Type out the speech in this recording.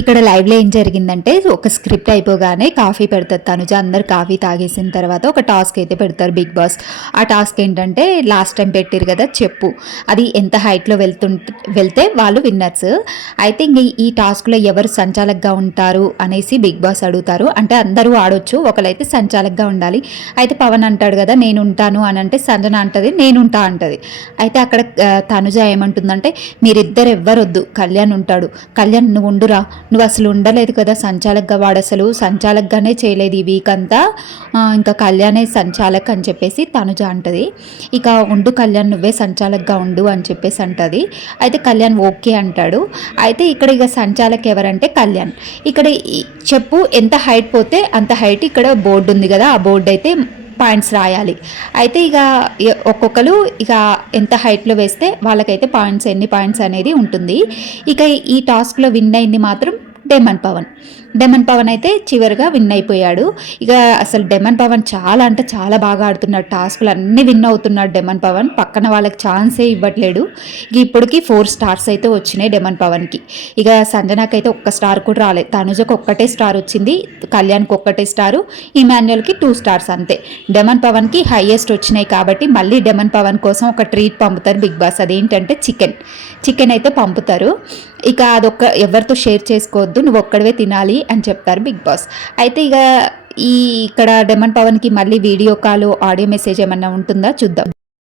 ఇక్కడ లైవ్లో ఏం జరిగిందంటే ఒక స్క్రిప్ట్ అయిపోగానే కాఫీ పెడతారు తనుజ. అందరు కాఫీ తాగేసిన తర్వాత ఒక టాస్క్ అయితే పెడతారు బిగ్ బాస్. ఆ టాస్క్ ఏంటంటే లాస్ట్ టైం పెట్టారు కదా చెప్పు. అది ఎంత హైట్లో వెళ్తు వెళ్తే వాళ్ళు విన్నర్స్ అయితే ఇంక ఈ టాస్క్లో ఎవరు సంచాలకగా ఉంటారు అనేసి బిగ్ బాస్ అడుగుతారు. అంటే అందరూ ఆడొచ్చు ఒకరైతే సంచాలకగా ఉండాలి. అయితే పవన్ అంటాడు కదా నేను ఉంటాను అని అంటే సంజన అంటది నేను ఉంటా అంటది. అయితే అక్కడ తనుజ ఏమంటుందంటే మీరిద్దరు ఎవ్వరొద్దు కళ్యాణ్ ఉంటాడు. కళ్యాణ్ నువ్వు ఉండురా నువ్వు అసలు ఉండలేదు కదా సంచాలక్గా వాడు అసలు సంచాలక్గానే చేయలేదు ఈ వీక్ అంతా. ఇంకా కళ్యాణే సంచాలక్ అని చెప్పేసి తనుజ అంటది. ఇక ఉండు కళ్యాణ్ నువ్వే సంచాలక్గా ఉండు అని చెప్పేసి అంటది. అయితే కళ్యాణ్ ఓకే అంటాడు. అయితే ఇక్కడ ఇక సంచాలక్ ఎవరంటే కళ్యాణ్. ఇక్కడ చెప్పు ఎంత హైట్ పోతే అంత హైట్ ఇక్కడ బోర్డు ఉంది కదా. ఆ బోర్డు అయితే పాయింట్స్ రాయాలి. అయితే ఇక ఒక్కొక్కరు ఇక ఎంత హైట్లో వేస్తే వాళ్ళకైతే పాయింట్స్ ఎన్ని పాయింట్స్ అనేది ఉంటుంది. ఇక ఈ టాస్క్లో విన్ అయింది మాత్రం డేమన్ పవన్. డెమన్ పవన్ అయితే చివరిగా విన్ అయిపోయాడు. ఇక అసలు డెమన్ పవన్ చాలా అంటే చాలా బాగా ఆడుతున్నాడు. టాస్క్లు అన్నీ విన్ అవుతున్నాడు డెమన్ పవన్. పక్కన వాళ్ళకి ఛాన్సే ఇవ్వట్లేడు. ఇక ఇప్పటికి ఫోర్ స్టార్స్ అయితే వచ్చినాయి డెమన్ పవన్కి. ఇక సంజనాకి అయితే ఒక్క స్టార్ కూడా రాలేదు. తనుజకు ఒక్కటే స్టార్ వచ్చింది. కళ్యాణ్కి ఒక్కటే స్టారు. ఇమాన్యుల్కి టూ స్టార్స్ అంతే. డెమన్ పవన్కి హైయెస్ట్ వచ్చినాయి కాబట్టి మళ్ళీ డెమన్ పవన్ కోసం ఒక ట్రీట్ పంపుతారు బిగ్ బాస్. అదేంటంటే చికెన్. చికెన్ అయితే పంపుతారు. ఇక అదొక్క ఎవరితో షేర్ చేసుకోవద్దు. నువ్వు ఒక్కడవే తినాలి. అని చెప్తారు బిగ్ బాస్. అయితే ఇక ఈ ఇక్కడ డెమన్ పవన్కి మళ్ళీ వీడియో కాల్ ఆడియో మెసేజ్ ఏమన్నా ఉంటుందా? చూద్దాం.